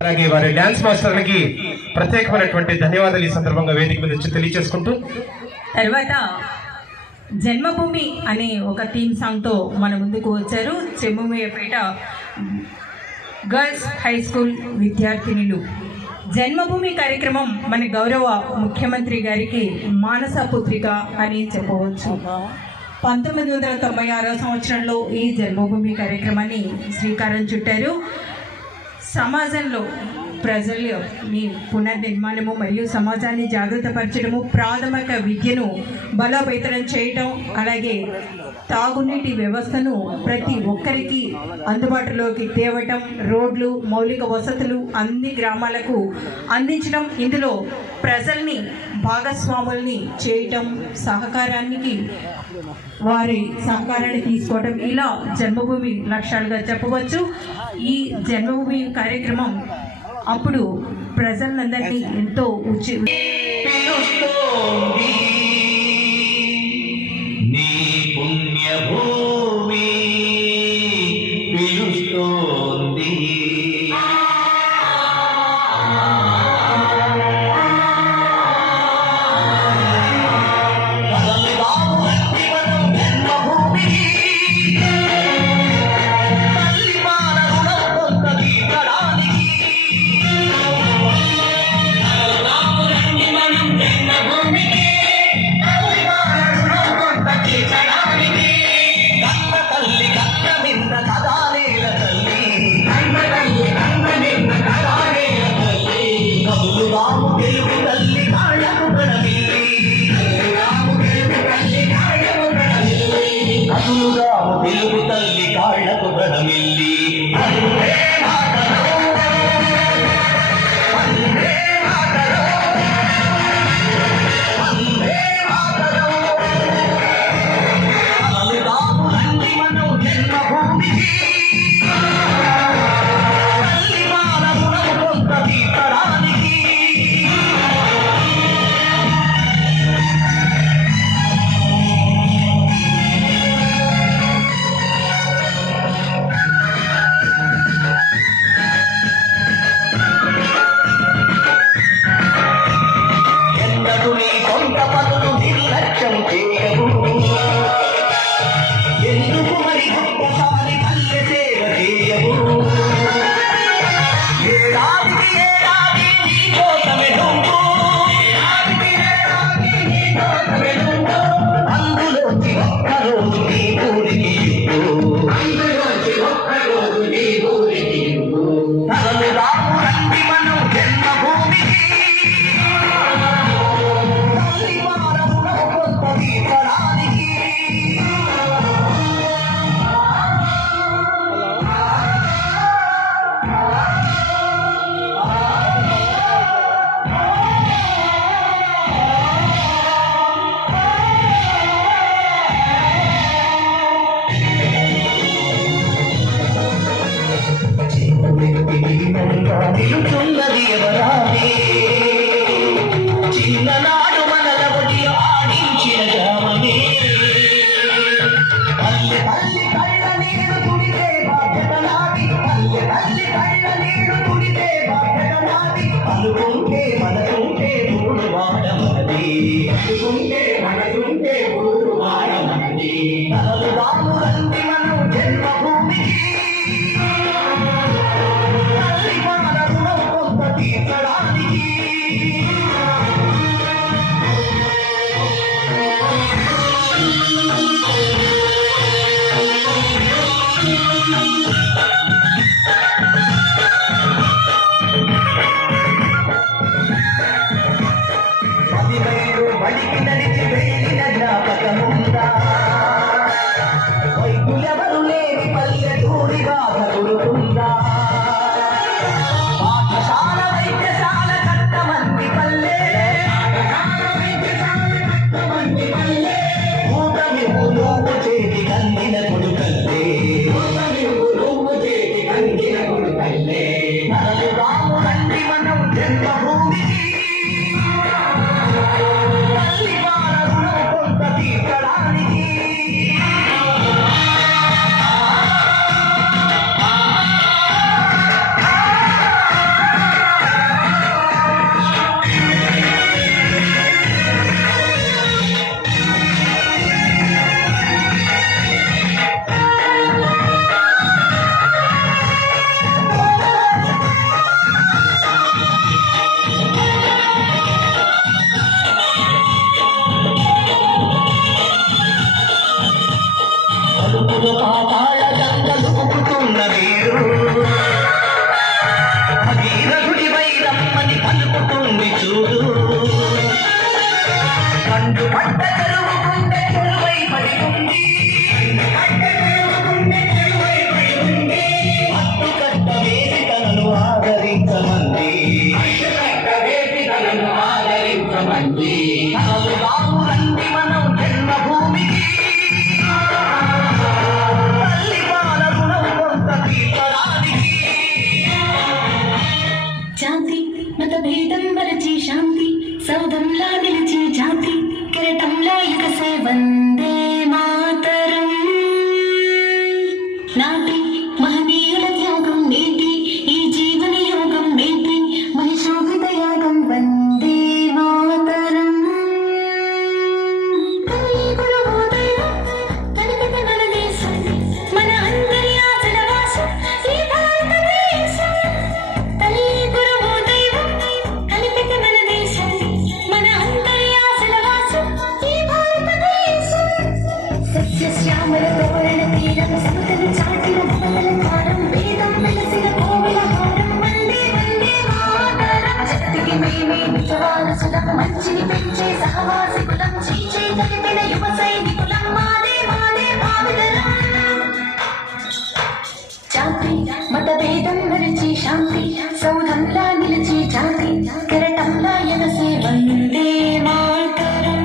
అలాగే వారి డాన్స్ మాస్టర్లకి ప్రత్యేకమైనటువంటి ధన్యవాదాలు ఈ సందర్భంగా వేదిక మీద వచ్చి తెలియజేసుకుంటూ తర్వాత జన్మభూమి అనే ఒక థీమ్ సాంగ్తో మన ముందుకు వచ్చారు చెమ్ముమయ్యపేట గర్ల్స్ హై స్కూల్ విద్యార్థినులు. జన్మభూమి కార్యక్రమం మన గౌరవ ముఖ్యమంత్రి గారికి మానస పుత్రిక అని చెప్పవచ్చు. 1996 సంవత్సరంలో ఈ జన్మభూమి కార్యక్రమాన్ని శ్రీకారం చుట్టారు. సమాజంలో ప్రజలని పునర్నిర్మాణము మరియు సమాజాన్ని జాగృతపరచడము, ప్రాథమిక విద్యను బలోపేతం చేయటం, అలాగే తాగునీటి వ్యవస్థను ప్రతి ఒక్కరికి అందుబాటులోకి తేవటం, రోడ్లు, మౌలిక వసతులు అన్ని గ్రామాలకు అందించడం, ఇందులో ప్రజల్ని భాగస్వాముల్ని చేయటం, సహకారానికి వారి సహకారాన్ని తీసుకోవటం, ఇలా జన్మభూమి లక్ష్యాలుగా చెప్పవచ్చు. ఈ జన్మభూమి కార్యక్రమం అప్పుడు ప్రజలందరినీ ఎంతో తెలుగు తల్లి కాళ్ళకు ప్రణమిల్లి నిలుచున్నది ఎవరాది చిన్ననాడు మనల ఒడి ఆడించిన గ్రామమే పల్లె పల్లె కళ్ళ నీరు తుడితే బాధ్యత నాది పల్లె పల్లె కళ్ళ నీరు తుడితే బాధ్యత నాది అనుకుంటే మనకుంటే ఊరు వాడమది అనుకుంటే మనకుంటే ఊరు వాడమది తలలు రాము రండి మనం జన్మభూమికి బడికి నడిచి వెళ్ళిన జ్ఞాపకముందా వైద్యులెవరు లేని పల్లెటూరిగా తగులుతుందా పాఠశాల వైద్యశాల కట్టమంది పల్లె కూటమి నువ్వు చేతి కందిన కొడుకల్లే నరలు రాము రండి మనం జన్మభూమికి కోసమంది తనలు కాదు రండి మనం జన్మభూమికి తల్లి పాల రుణం కొంత తీర్చడానికి జాతి మత భేదం మరచి శాంతి సౌధంలా నిలిచి జాతి కిరటంలా ఎగసే వందే మాతరం నాటి మహనీయుల త్యాగం నేటి ఈ జీవన యోగం నేటి మహిషోభిత యాగం వందే మాతరం తల్లి గురువు దైవం తనకత మన దేశం మన అందరి ఆశల వాసం ఈ భారతదేశం తల్లి గురువు దైవం కలిపిత మన దేశం మన అందరి ఆశల వాసం ఈ భారతదేశం సస్యశ్యామల తోరణ తీరం సమతలు చాటిన భవనల భారం వేదం వెలసిన కోవెల హారం వందే వందే మాతరం శక్తికి మేమే నిజవారసులం మంచిని పెంచే సహవాసి కులం చీచే కలిపిన యువ సైనికులం మాదే మాదే భావితరం జాతి మత భేదం మరిచి శాంతి సౌధంలా నిలిచి జాతి కెరటంలా ఎగసే వందే మాతరం